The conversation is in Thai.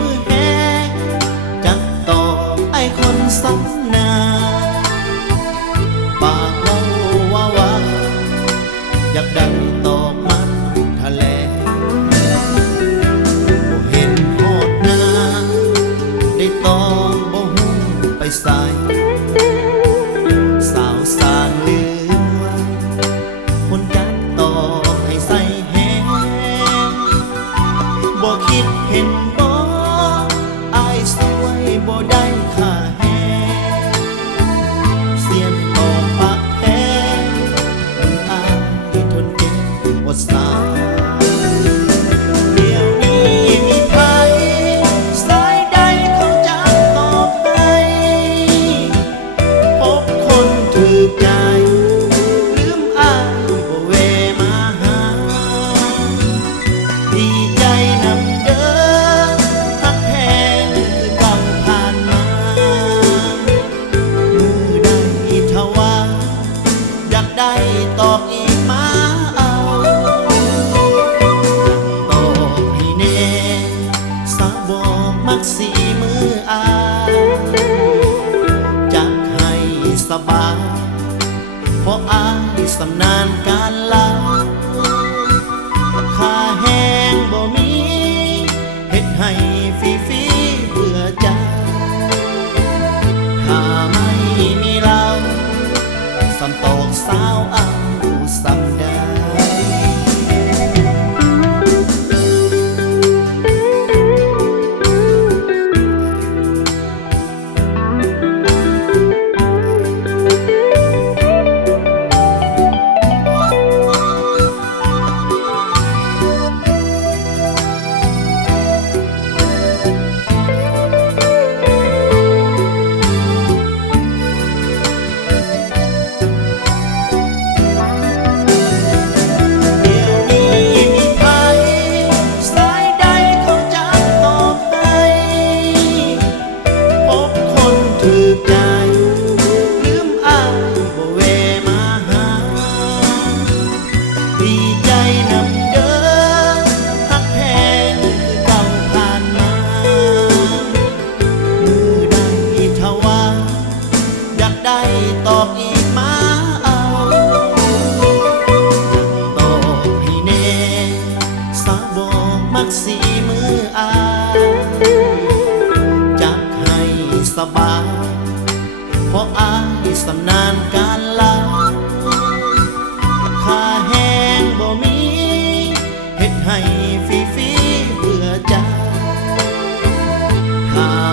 มือแห้งจักต่อไอ้คนสำนาปากเว้าว่าอยากได้ตอกมันทะเลบ่เห็นโหดหน้าได้ตองบ่หูไปใส่สาวสางลืมว่าคนจักต่อให้ใส่แห้งบ่คิดเห็นบ่อายสวยบ่ได้ค่าแห้งเสียนต่อปากแห้งอายทนเจ็บอดสาเดี๋ยวนี้มีไผสายใดเขาจักตอบให้พบคนถูกใจลืมอายบ่แวะมาหาดีใจนำเด้อฮักแพงคือเก่าผ่านมามือใดทว่าอยากได้ตอบอีกมาเอาตอบให้แน่สาวบอกมักสีมืออายจักให้สบายเพราะอายสำนานการลาค่าแห้งบ่มีเฮ็ดให้ฟรีๆเพื่อใจถ้าไม่มีเราสำตอกสาวเอาสำได้ตอบอีกมาเอาตอบให้แน่สาวบอกมักสีมืออายจักให้สบายเพราะอายสำนานการลาค่าแห้งบ่มีเฮ็ดให้ฟรีๆเพื่อใจถ้า